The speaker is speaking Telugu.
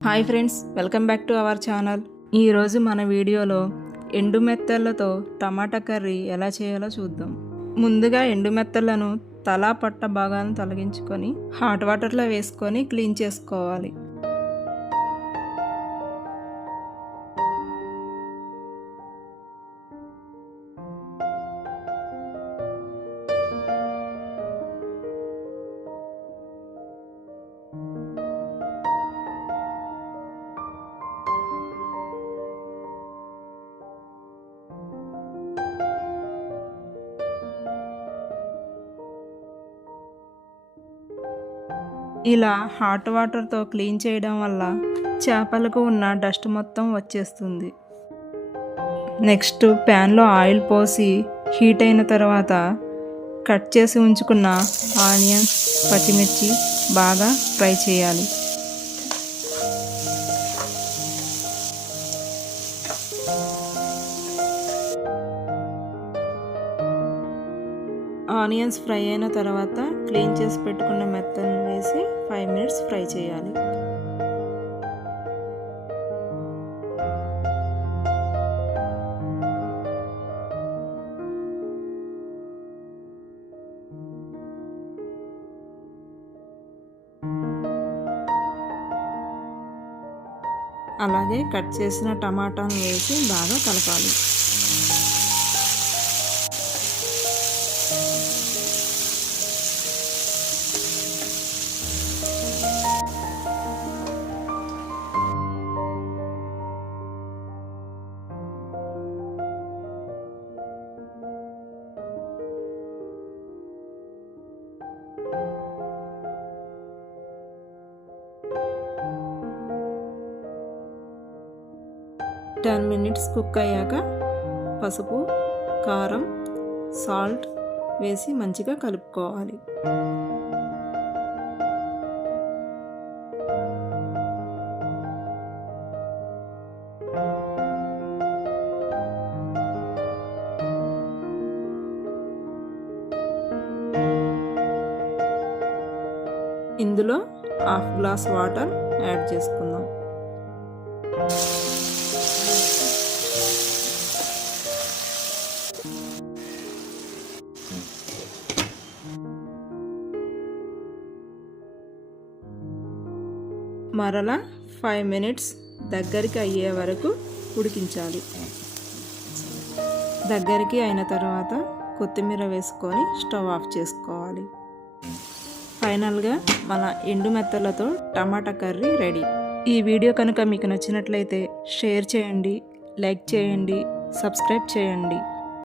Hi friends, welcome back to our channel. ఈరోజు మన వీడియోలో ఎండు మెత్తళ్ళతో టమాటా కర్రీ ఎలా చేయాలో చూద్దాం. ముందుగా ఎండు మెత్తళ్ళను తలా పట్ట భాగాలను తొలగించుకొని హాట్ వాటర్లో వేసుకొని క్లీన్ చేసుకోవాలి. ఇలా హాట్ వాటర్తో క్లీన్ చేయడం వల్ల చేపలకు ఉన్న డస్ట్ మొత్తం వచ్చేస్తుంది. నెక్స్ట్ ప్యాన్లో ఆయిల్ పోసి హీట్ అయిన తర్వాత కట్ చేసి ఉంచుకున్న ఆనియన్స్, పచ్చిమిర్చి బాగా ఫ్రై చేయాలి. ఆనియన్స్ ఫ్రై అయిన తర్వాత క్లీన్ చేసి పెట్టుకున్న మెత్తను వేసి 5 మినిట్స్ ఫ్రై చేయాలి. అలాగే కట్ చేసిన టమాటాను వేసి బాగా కలపాలి. టెన్ మినిట్స్ కుక్ అయ్యాక పసుపు, కారం, సాల్ట్ వేసి మంచిగా కలుపుకోవాలి. ఇందులో 1/2 గ్లాస్ వాటర్ యాడ్ చేసుకుందాం. మరలా 5 మినిట్స్ దగ్గరికి అయ్యే వరకు ఉడికించాలి. దగ్గరికి అయిన తర్వాత కొత్తిమీర వేసుకొని స్టవ్ ఆఫ్ చేసుకోవాలి. ఫైనల్గా మన ఎండు మెత్తలతో టమాటా కర్రీ రెడీ. ఈ వీడియో కనుక మీకు నచ్చినట్లయితే షేర్ చేయండి, లైక్ చేయండి, సబ్స్క్రైబ్ చేయండి.